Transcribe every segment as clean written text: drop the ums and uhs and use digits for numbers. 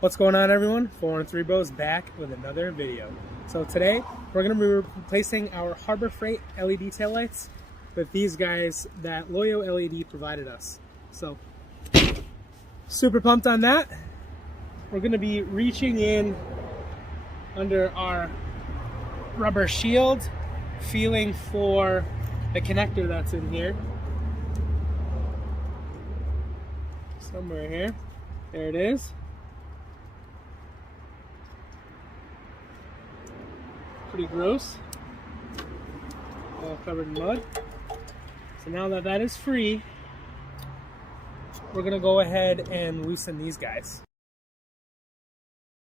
What's going on, everyone? 413 Bros back with another video. So today we're going to be replacing our Harbor Freight LED taillights with these guys that LOYO LED provided us. So super pumped on that. We're going to be reaching in under our rubber shield, feeling for the connector that's in here. Somewhere here. There it is. Pretty gross. All covered in mud. So now that that is free, we're gonna go ahead and loosen these guys.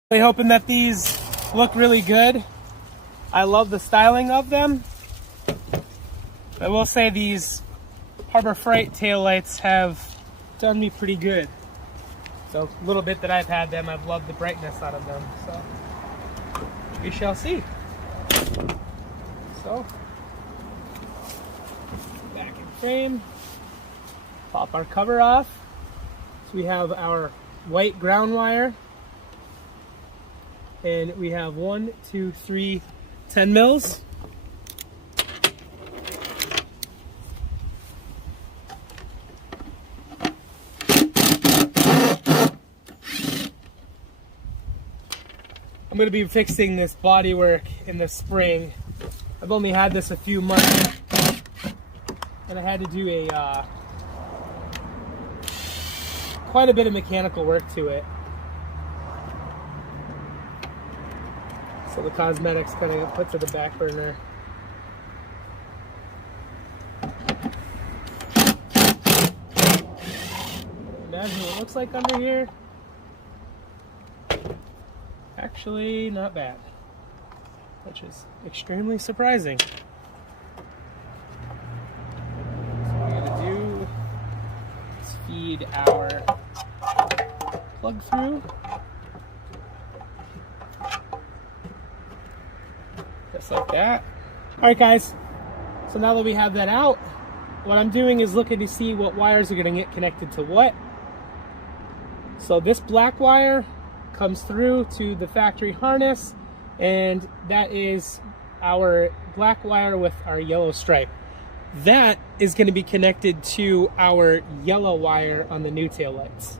Really hoping that these look really good. I love the styling of them. I will say these Harbor Freight taillights have done me pretty good. So a little bit that I've had them, I've loved the brightness out of them. So we shall see. So back in frame, pop our cover off. So we have our white ground wire, and we have 1, 2, 3 10 mils. I'm going to be fixing this bodywork in the spring. I've only had this a few months, and I had to do quite a bit of mechanical work to it. So the cosmetics kind of put to the back burner. Imagine what it looks like under here. Actually, not bad, which is extremely surprising. So what we're gonna do is feed our plug through. Just like that. Alright guys, so now that we have that out, what I'm doing is looking to see what wires are gonna get connected to what. So this black wire comes through to the factory harness, and that is our black wire with our yellow stripe. That is going to be connected to our yellow wire on the new tail lights.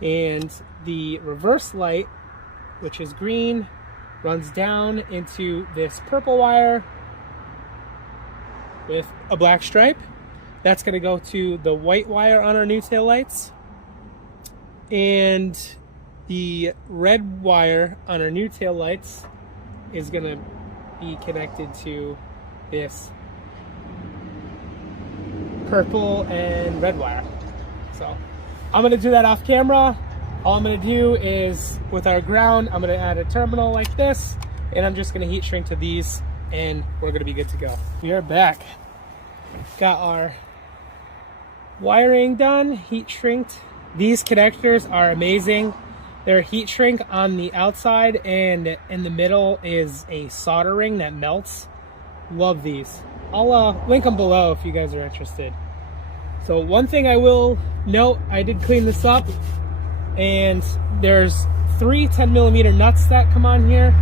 And the reverse light, which is green, runs down into this purple wire with a black stripe. That's going to go to the white wire on our new tail lights. And the red wire on our new tail lights is going to be connected to this purple and red wire. So I'm going to do that off camera. All I'm going to do is, with our ground, I'm going to add a terminal like this, and I'm just going to heat shrink to these, and we're going to be good to go. We are back. Got our wiring done, heat shrinked. These connectors are amazing. They're heat shrink on the outside, and in the middle is a solder ring that melts. Love these. I'll link them below if you guys are interested. So one thing I will note, I did clean this up, and there's 3 10mm nuts that come on here.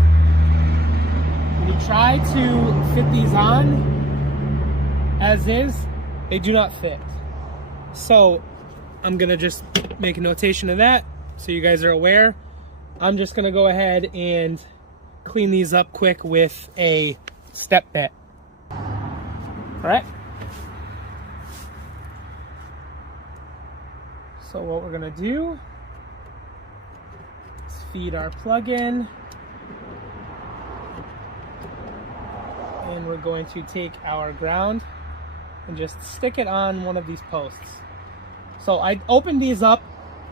When you try to fit these on as is, they do not fit. So I'm gonna just make a notation of that, so you guys are aware. I'm just gonna go ahead and clean these up quick with a step bit. All right. So what we're gonna do is feed our plug in, and we're going to take our ground and just stick it on one of these posts. So I opened these up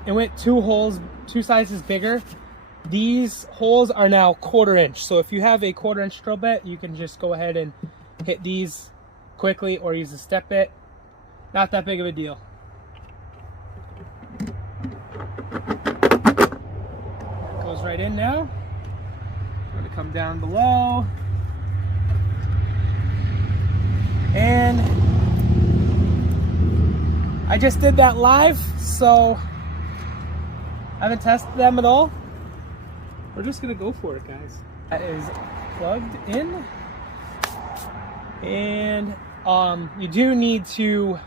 and went 2 holes, 2 sizes bigger. These holes are now 1/4 inch. So if you have a 1/4 inch drill bit, you can just go ahead and hit these quickly or use a step bit. Not that big of a deal. Goes right in now. I'm going to come down below. And I just did that live, so I haven't tested them at all. we're just gonna go for it, guys. That is plugged in. And you do need to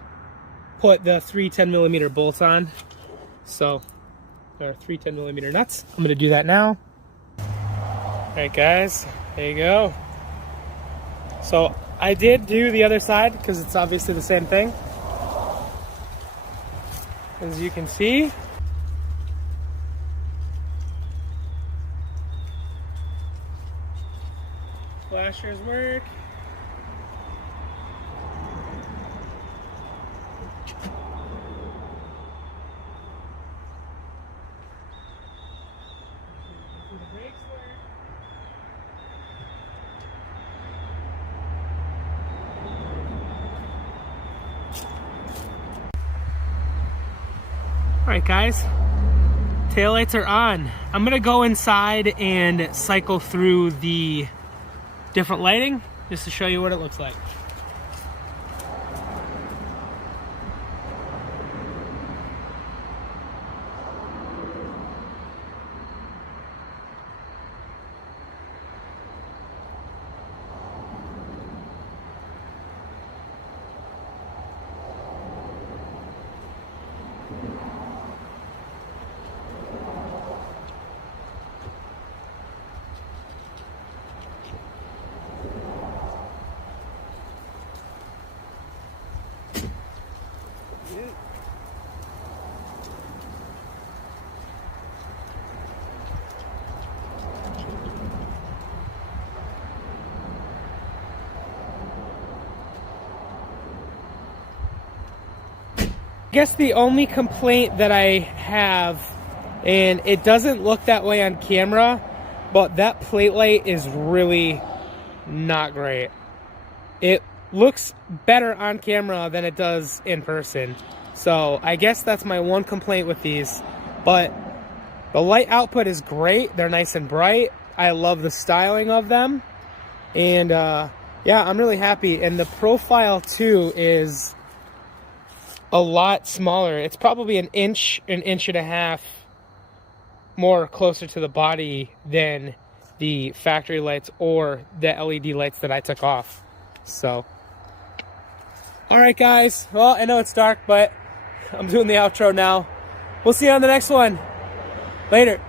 put the 3 10mm bolts on. So there are 3 10mm nuts. I'm gonna do that now. All right, guys, there you go. So I did do the other side because it's obviously the same thing. As you can see. Flashers work. The brakes work. All right, guys, taillights are on. I'm gonna go inside and cycle through the different lighting just to show you what it looks like. I guess the only complaint that I have, and it doesn't look that way on camera, but that plate light is really not great. It looks better on camera than it does in person. So I guess that's my one complaint with these. But the light output is great. They're nice and bright. I love the styling of them. And yeah, I'm really happy. And the profile too is a lot smaller. It's probably an inch and a half more closer to the body than the factory lights or the LED lights that I took off. So, all right, guys. Well, I know it's dark, but I'm doing the outro now. We'll see you on the next one. Later.